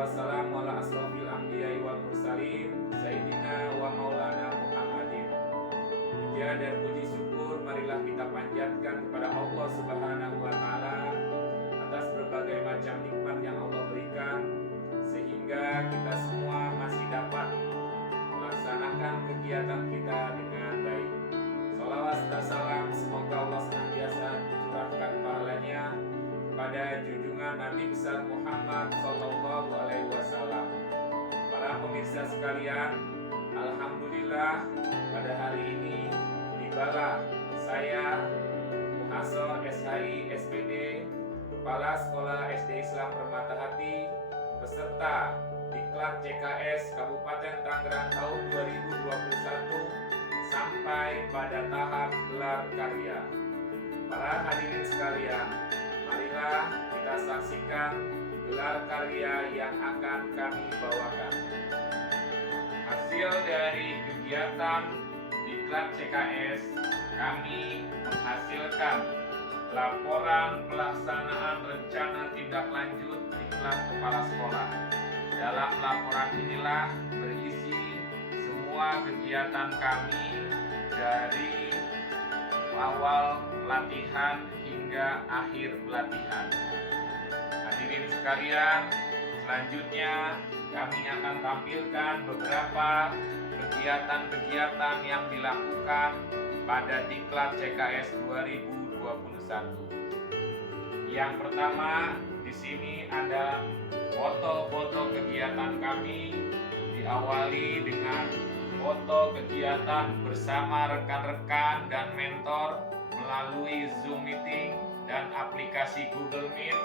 wassalamu ala asrofil anbiya'i wal mursalin Sayyidina wa maulana Muhammadin. Puja dan puji syukur marilah kita panjatkan kepada Allah Subhanahu wa Ta'ala atas berbagai macam nikmat yang Allah berikan, sehingga kita semua masih dapat melaksanakan kegiatan kita dengan baik. Salawat dan salam semoga Allah senantiasa curahkan pahalanya pada junjungan Nabi besar Muhammad Sallallahu Alaihi Wasallam. Para pemirsa sekalian, alhamdulillah pada hari ini tibalah saya Muhasor SHI SPD, Kepala Sekolah SD Islam Permata Hati, peserta Diklat CKS Kabupaten Tangerang tahun 2021 sampai pada tahap gelar karya. Para hadirin sekalian, marilah kita saksikan gelar karya yang akan kami bawakan. Hasil dari kegiatan Diklat CKS, kami menghasilkan laporan pelaksanaan rencana tindak lanjut Diklat Kepala Sekolah. Dalam laporan inilah berisi semua kegiatan kami dari awal pelatihan hingga akhir pelatihan. Hadirin sekalian, selanjutnya kami akan tampilkan beberapa kegiatan-kegiatan yang dilakukan pada Diklat CKS 2021. Yang pertama, di sini ada foto-foto kegiatan kami, diawali dengan foto kegiatan bersama rekan-rekan dan mentor melalui Zoom meeting dan aplikasi Google Meet.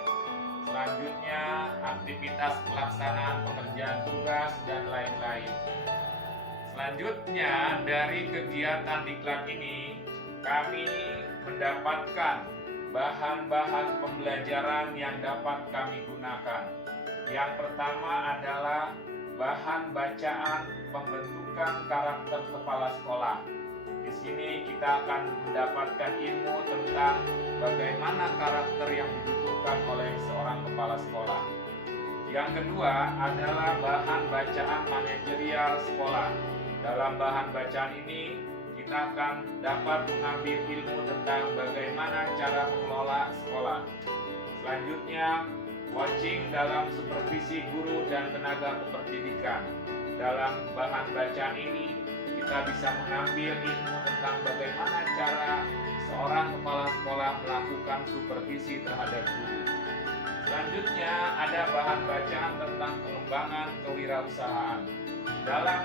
Selanjutnya aktivitas pelaksanaan pengerjaan tugas dan lain-lain. Selanjutnya dari kegiatan Diklat ini kami mendapatkan bahan-bahan pembelajaran yang dapat kami gunakan. Yang pertama adalah bahan bacaan pembentukan karakter kepala sekolah. Di sini kita akan mendapatkan ilmu tentang bagaimana karakter yang dibutuhkan oleh seorang kepala sekolah. Yang kedua adalah bahan bacaan manajerial sekolah. Dalam bahan bacaan ini kita akan dapat mengambil ilmu tentang bagaimana cara mengelola sekolah. Selanjutnya, coaching dalam supervisi guru dan tenaga kependidikan. Dalam bahan bacaan ini kita bisa mengambil ilmu tentang bagaimana cara seorang kepala sekolah melakukan supervisi terhadap guru. Selanjutnya ada bahan bacaan tentang pengembangan kewirausahaan. Dalam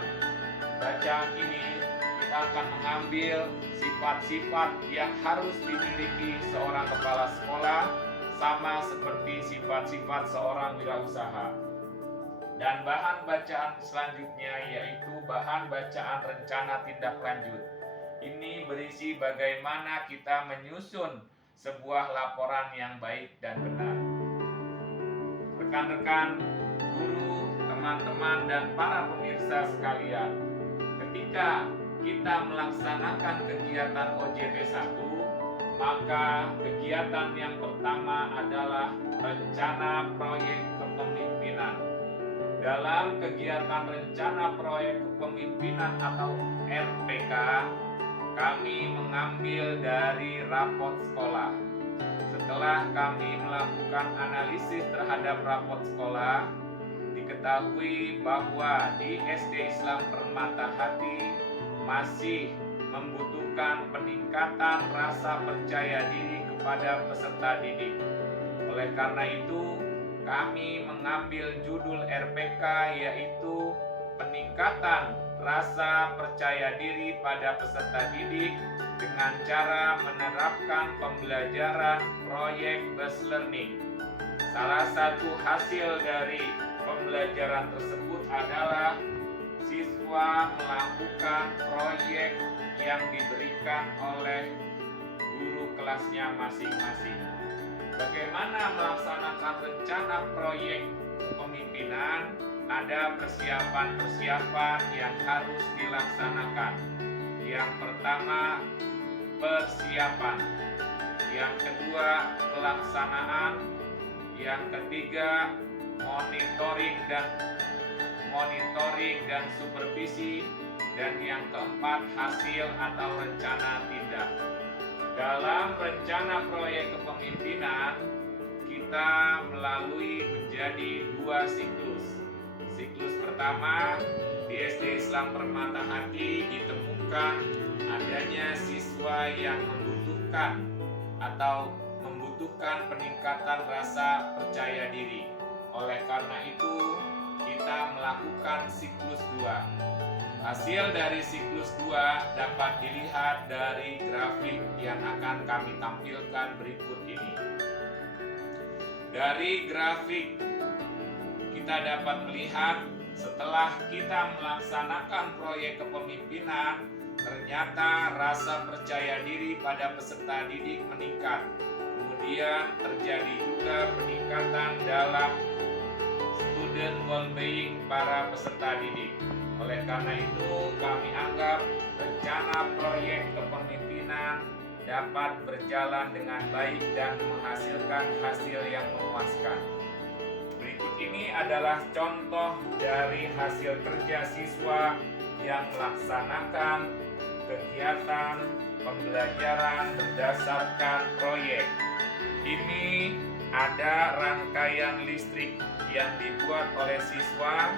bacaan ini kita akan mengambil sifat-sifat yang harus dimiliki seorang kepala sekolah, sama seperti sifat-sifat seorang wirausaha. Dan bahan bacaan selanjutnya yaitu bahan bacaan rencana tindak lanjut. Ini berisi bagaimana kita menyusun sebuah laporan yang baik dan benar. Rekan-rekan, guru, teman-teman, dan para pemirsa sekalian, ketika kita melaksanakan kegiatan OJT 1, maka kegiatan yang pertama adalah rencana proyek kepemimpinan. Dalam kegiatan rencana proyek kepemimpinan atau RPK, kami mengambil dari rapot sekolah. Setelah kami melakukan analisis terhadap rapot sekolah, diketahui bahwa di SD Islam Permata Hati masih membutuhkan peningkatan rasa percaya diri kepada peserta didik. Oleh karena itu, kami mengambil judul RPK yaitu peningkatan rasa percaya diri pada peserta didik dengan cara menerapkan pembelajaran proyek based learning. Salah satu hasil dari pembelajaran tersebut adalah siswa melakukan proyek yang diberikan oleh guru kelasnya masing-masing. Bagaimana melaksanakan rencana proyek kepemimpinan? Ada persiapan-persiapan yang harus dilaksanakan. Yang pertama, persiapan. Yang kedua, pelaksanaan. Yang ketiga, monitoring dan supervisi, dan yang keempat hasil atau rencana tindak. Dalam rencana proyek kepemimpinan kita melalui menjadi 2 siklus. Siklus pertama di SD Islam Permata Hati ditemukan adanya siswa yang membutuhkan peningkatan rasa percaya diri. Oleh karena itu, kita melakukan siklus 2. Hasil dari siklus 2 dapat dilihat dari grafik yang akan kami tampilkan berikut ini. Dari grafik kita dapat melihat setelah kita melaksanakan proyek kepemimpinan, ternyata rasa percaya diri pada peserta didik meningkat. Kemudian terjadi juga peningkatan dalam student well-being para peserta didik. Oleh karena itu, kami anggap rencana proyek kepemimpinan dapat berjalan dengan baik dan menghasilkan hasil yang memuaskan. Berikut ini adalah contoh dari hasil kerja siswa yang melaksanakan kegiatan pembelajaran berdasarkan proyek. Ini ada rangkaian listrik yang dibuat oleh siswa.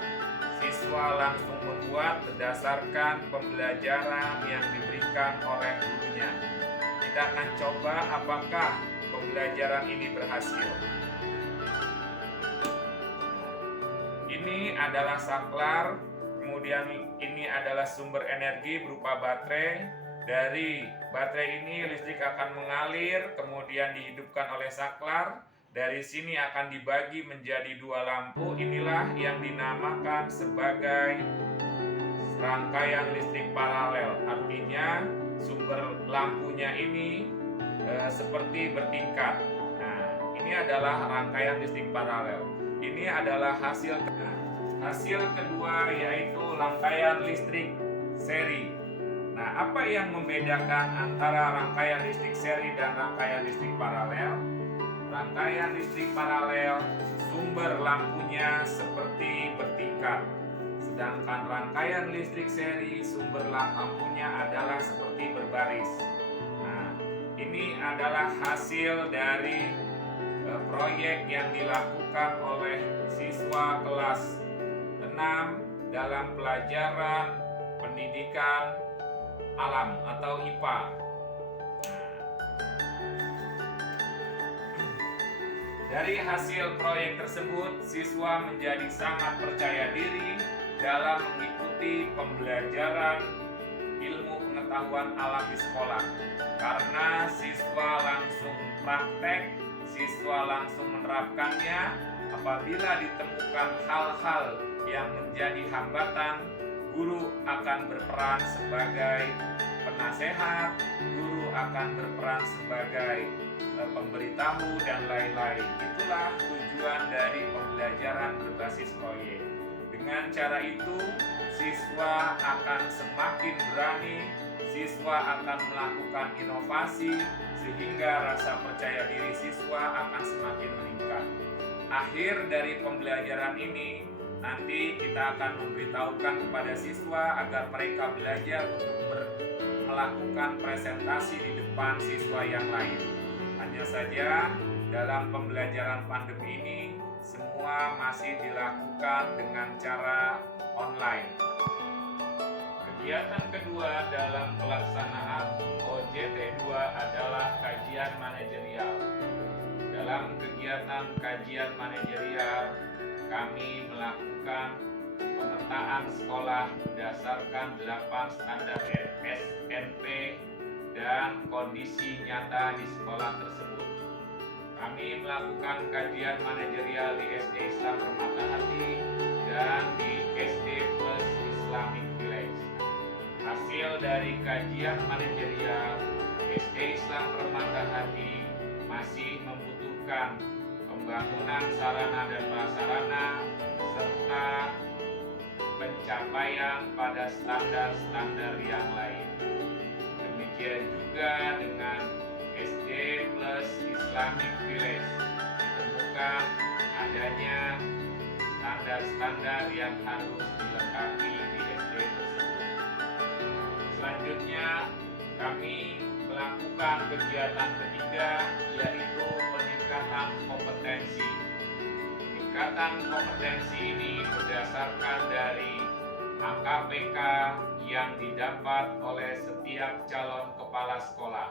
Siswa langsung membuat berdasarkan pembelajaran yang diberikan oleh gurunya. Kita akan coba apakah pembelajaran ini berhasil. Ini adalah saklar, kemudian ini adalah sumber energi berupa baterai. Dari baterai ini listrik akan mengalir, kemudian dihidupkan oleh saklar. Dari sini akan dibagi menjadi 2 lampu. Inilah yang dinamakan sebagai rangkaian listrik paralel. Artinya sumber lampunya ini seperti bertingkat. Nah, ini adalah rangkaian listrik paralel. Ini adalah hasil kedua, yaitu rangkaian listrik seri. Nah, apa yang membedakan antara rangkaian listrik seri dan rangkaian listrik paralel? Rangkaian listrik paralel, sumber lampunya seperti bertingkat. Sedangkan rangkaian listrik seri, sumber lampunya adalah seperti berbaris. Nah, ini adalah hasil dari proyek yang dilakukan oleh siswa kelas 6 dalam pelajaran pendidikan alam atau IPA. Dari hasil proyek tersebut, siswa menjadi sangat percaya diri dalam mengikuti pembelajaran ilmu pengetahuan alam di sekolah. Karena siswa langsung praktek, siswa langsung menerapkannya. Apabila ditemukan hal-hal yang menjadi hambatan, guru akan berperan sebagai penasehat, guru akan berperan sebagai pemberitahu dan lain-lain. Itulah tujuan dari pembelajaran berbasis proyek. Dengan cara itu, siswa akan semakin berani, siswa akan melakukan inovasi, sehingga rasa percaya diri siswa akan semakin meningkat. Akhir dari pembelajaran ini, nanti kita akan memberitahukan kepada siswa agar mereka belajar untuk melakukan presentasi di depan siswa yang lain. Hanya saja dalam pembelajaran pandemi ini semua masih dilakukan dengan cara online. Kegiatan kedua dalam pelaksanaan OJT 2 adalah kajian manajerial. Dalam kegiatan kajian manajerial, kami melakukan pemetaan sekolah berdasarkan 8 standar SMP dan kondisi nyata di sekolah tersebut. Kami melakukan kajian manajerial di SD Islam Permata Hati dan di SD Plus Islamic Village. Hasil dari kajian manajerial, SD Islam Permata Hati masih membutuhkan pembangunan sarana dan prasarana serta pencapaian pada standar-standar yang lain. Demikian juga dengan SD Plus Islamic Village, ditemukan adanya standar yang harus dilengkapi di SD tersebut. Selanjutnya, kami melakukan kegiatan ketiga, yaitu peningkatan kompetensi. Peningkatan kompetensi ini berdasarkan dari AKPK yang didapat oleh setiap calon kepala sekolah.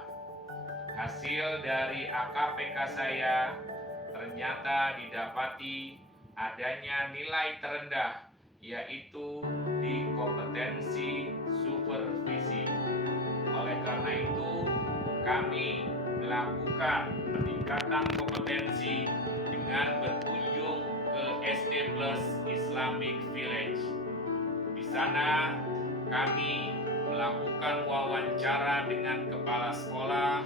Hasil dari AKPK saya ternyata didapati adanya nilai terendah, yaitu di kompetensi supervisi. Oleh karena itu, kami melakukan peningkatan kompetensi dengan berkunjung ke SD Plus Islamic Village. Di sana kami melakukan wawancara dengan kepala sekolah,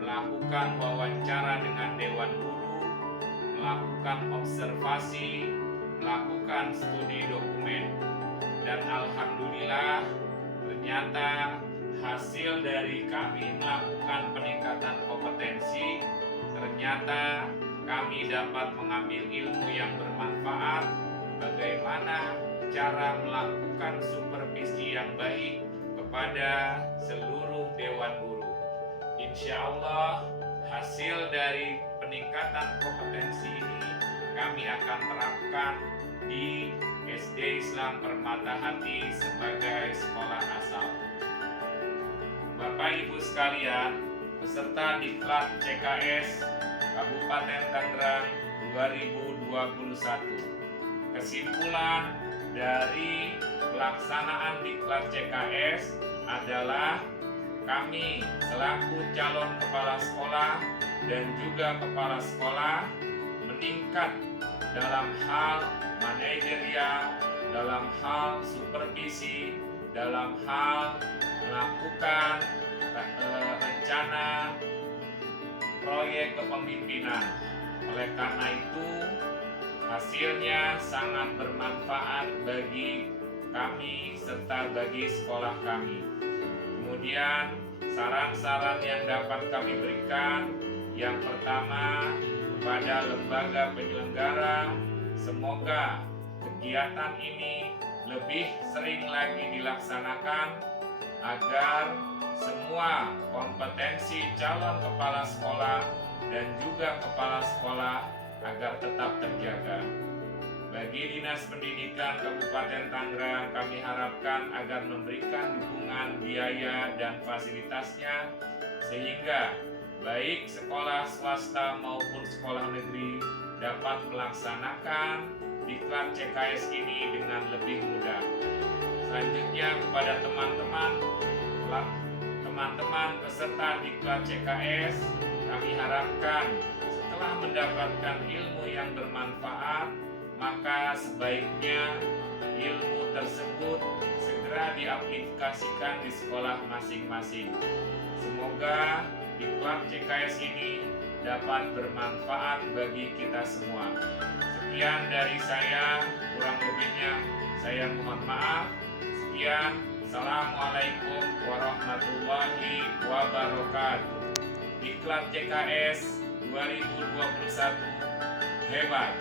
melakukan wawancara dengan dewan guru, melakukan observasi, melakukan studi dokumen. Dan alhamdulillah ternyata hasil dari kami melakukan peningkatan kompetensi, ternyata kami dapat mengambil ilmu yang bermanfaat, bagaimana cara melakukan supervisi yang baik kepada seluruh dewan guru. Insya Allah hasil dari peningkatan kompetensi ini kami akan terapkan di SD Islam Permata Hati sebagai sekolah asal. Bapak Ibu sekalian, peserta Diklat CKS Kabupaten Tangerang 2021. Kesimpulan dari pelaksanaan Diklat CKS adalah kami selaku calon kepala sekolah dan juga kepala sekolah meningkat dalam hal manajerial, dalam hal supervisi, dalam hal melakukan rencana proyek kepemimpinan. Oleh karena itu, hasilnya sangat bermanfaat bagi kami serta bagi sekolah kami. Kemudian, saran-saran yang dapat kami berikan, yang pertama kepada lembaga penyelenggara, semoga kegiatan ini lebih sering lagi dilaksanakan agar semua kompetensi calon kepala sekolah dan juga kepala sekolah agar tetap terjaga. Bagi Dinas Pendidikan Kabupaten Tangerang, kami harapkan agar memberikan dukungan biaya dan fasilitasnya sehingga baik sekolah swasta maupun sekolah negeri dapat melaksanakan Diklat CKS ini dengan lebih mudah. Selanjutnya kepada teman-teman peserta Diklat CKS, kami harapkan setelah mendapatkan ilmu yang bermanfaat, maka sebaiknya ilmu tersebut segera diaplikasikan di sekolah masing-masing. Semoga Diklat CKS ini dapat bermanfaat bagi kita semua. Sekian dari saya, kurang lebihnya saya mohon maaf. Sekian, Assalamualaikum warahmatullahi wabarakatuh. Diklat CKS 2021 hebat.